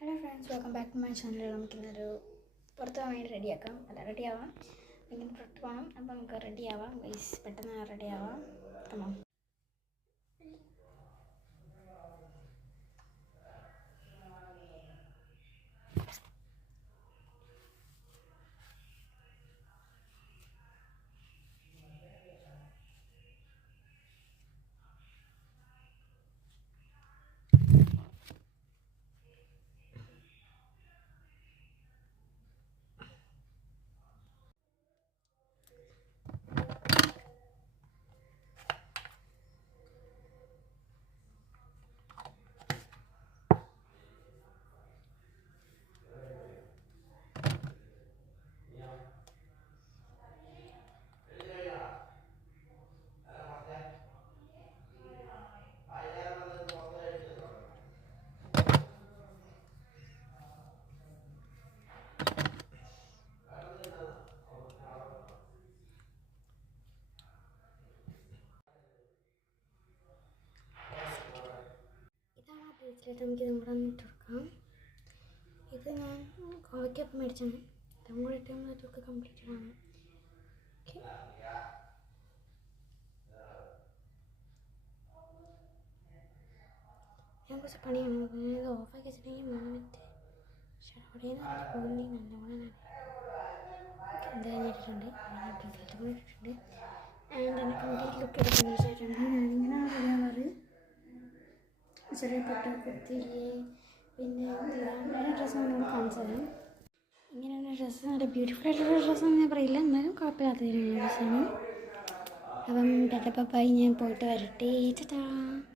Hello friends, welcome back to my channel. നമുക്കിന്നൊരു പുറത്ത് പോകാൻ വേണ്ടി റെഡിയാവാം. ഇങ്ങനെ പുറത്ത് പോകണം. അപ്പോൾ നമുക്ക് റെഡിയാവാം ഗൈസ്, പെട്ടെന്ന് റെഡിയാവാം. കമോൺ. ഇതാണ് ആ ബ്രേസ്ലെറ്റ്. നമുക്കിതും കൂടെ ഒന്ന് തുറക്കാം. ഇത് ഞാൻ കോവയ്ക്കൊപ്പം മേടിച്ചാണ്. ഇതും കൂടെ ഇട്ട് നമ്മൾ ഇതൊക്കെ കംപ്ലീറ്റഡ് ആണ്. ഓക്കെ, ഞാൻ കുറച്ച് പണിയാണ്. ഇത് ഓഫാക്കി വെച്ചിട്ടുണ്ടെങ്കിൽ മൂന്നിട്ട് ഷടപടേന്ന് പോകുന്ന നല്ലോണം എന്തായാലും ഇട്ടിട്ടുണ്ട്. ബ്രേസ്ലെറ്റ് കൂടെ ഇട്ടിട്ടുണ്ട്. ആൻഡ് തന്നെ കംപ്ലീറ്റ് ലുക്ക് എടുക്കാൻ വെച്ചിട്ടുണ്ട്. ഞാനിങ്ങനെയാണ് റെഡിയാവാറ്. ചെറിയ പൊട്ടി കുത്തിയില്ലേ, പിന്നെ വേറെ ഡ്രസ്സാണ് നമ്മൾ കാണിച്ചു തരാം. ഇങ്ങനെയുള്ള ഡ്രസ്സ് നല്ല ബ്യൂട്ടിഫുൾ ആയിട്ടുള്ള ഡ്രസ്സൊന്നും ഞാൻ പറയില്ല, എന്നാലും കുഴപ്പമില്ലാത്ത ഡ്രസ്സാണ്. അപ്പം ടാറ്റ ബൈ, ഞാൻ പോയിട്ട് വരട്ടെ. ടാറ്റാ.